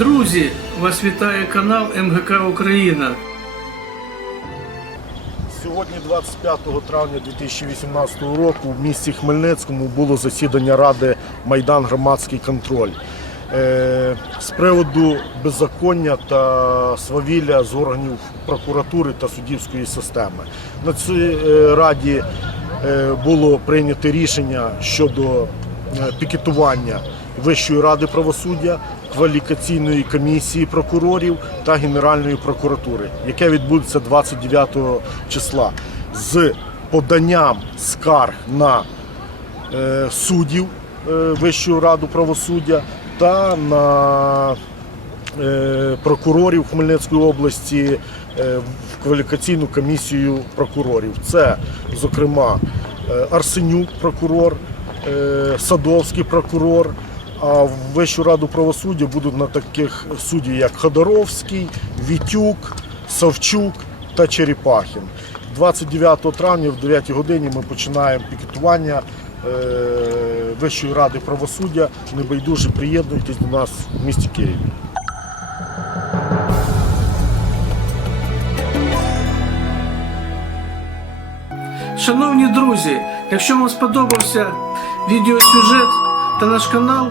Друзі, вас вітає канал МГК Україна. Сьогодні, 25 травня 2018 року, в місті Хмельницькому було засідання Ради Майдан Громадський контроль. Е, З приводу беззаконня та свавілля з органів прокуратури та суддівської системи. На цій е, раді е, було прийнято рішення щодо пікетування Вищої ради правосуддя, кваліфікаційної комісії прокурорів та Генеральної прокуратури, яке відбудеться 29 числа з поданням скарг на е, суддів е, Вищої ради правосуддя та на е, прокурорів Хмельницької області в кваліфікаційну комісію прокурорів. Це, зокрема, Арсенюк, прокурор, Садовський прокурор. А в Вищу раду правосуддя будуть на таких суддів, як Ходоровський, Вітюк, Савчук та Черепахін. 29 травня в 9 годині ми починаємо пікетування е, Вищої ради правосуддя. Небайдуже приєднуйтесь до нас в місті Києві. Шановні друзі, якщо вам сподобався відеосюжет та наш канал,